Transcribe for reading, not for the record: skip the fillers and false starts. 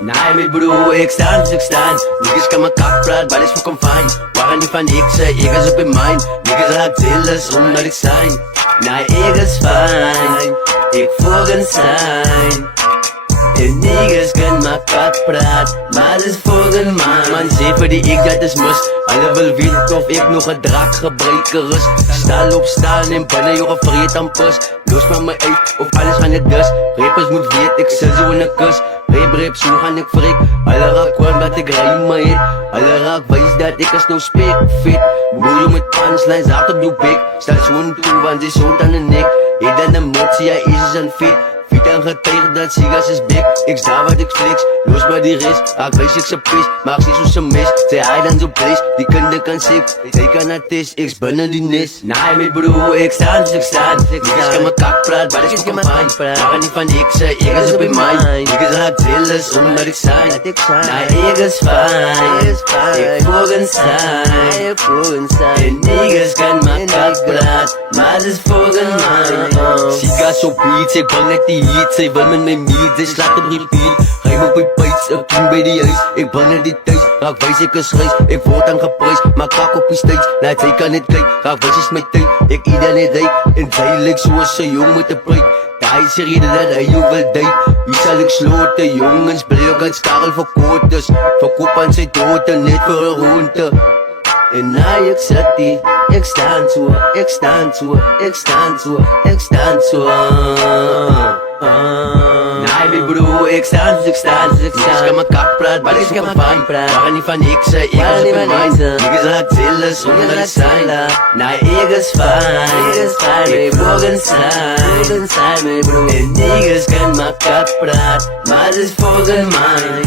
Nee, mijn broer, ik sta, dus ik sta. Niggas kan mijn kak praat, maar is voor confine. Waren niet van ik, zei ik is op in mijn. Niggas raakt zilles omdat ik zijn. Nee, ik is fijn, ik volgen zijn. En niggas kan mijn kak praat, maar is volgen mij. Man, zeven die ik, dat is mus. Alle wil weten of ik nog een draak gebruiker is. Staan op staan en binnen jongen vreet aan pus. Los maar me uit, of alles gaan het dus. Rappers moet weet, ik zit zo in een kus. Rap, zo gaan ik frik. Alle raak kwam dat ik rijm me hit. Alle raak wijs dat ik als nou spik fit. Boeien met punchlines, hard op je bek. Sta zo'n toe, want die zo'n aan de nek. Ik dan een motie, ja, is aan fit. Fiet en getuigd dat sigas is big. Ik sta wat ik flex, los maar die rest. Haak wees ik zijn pis, maak ze zo zijn mis. Zij hij dan zo bliss, die kunde kan six. Zij kan het is, ik binnen die nis. Nee, mijn broer, ik sta, dus ik sta. Niggas kan mijn kak praat, maar is voor confine. Waren niet van ik, zei ik is op in mijn. Niggas raakt zilles, omdat ik zijn. Nee, ik is fijn, ik volgen zijn. En niggas kan mijn kak praat, maar is volgen mij. Sigas op beats, ik bang net die heat. Zij wil met mijn meat, zij slaat op repeat. Rijm op je pijs, ik kom bij die huis. Ik bang net die thuis, raak wijs ik is reis. Ik word aan geprijsd, maar kak op je stage. Laat zij kan niet kijk, raak wijs is mijn tijd. Ik ieder niet rijk, en zij lijkt zoals een jong met de prik. Daar is de reden dat hij jou wil date. Wie zal ik sloten, jongens, blij ook aan starrel voor quotes. Verkoop aan zijn doden, net voor een ronde. En ik zet die, ik sta zo, ik sta zo, ik sta zo, ik sta zo. Nee, mijn broer, ik sta, dus ik sta. Niggas kan mijn kak praat, maar is voor confine. Waren niet van ik, zei ik is op in mijn. Niggas raakt zilles, omdat ik zijn. Nee, ik is fijn, ik volgen zijn. En niggas kan mijn kak praat, maar is volgen mij.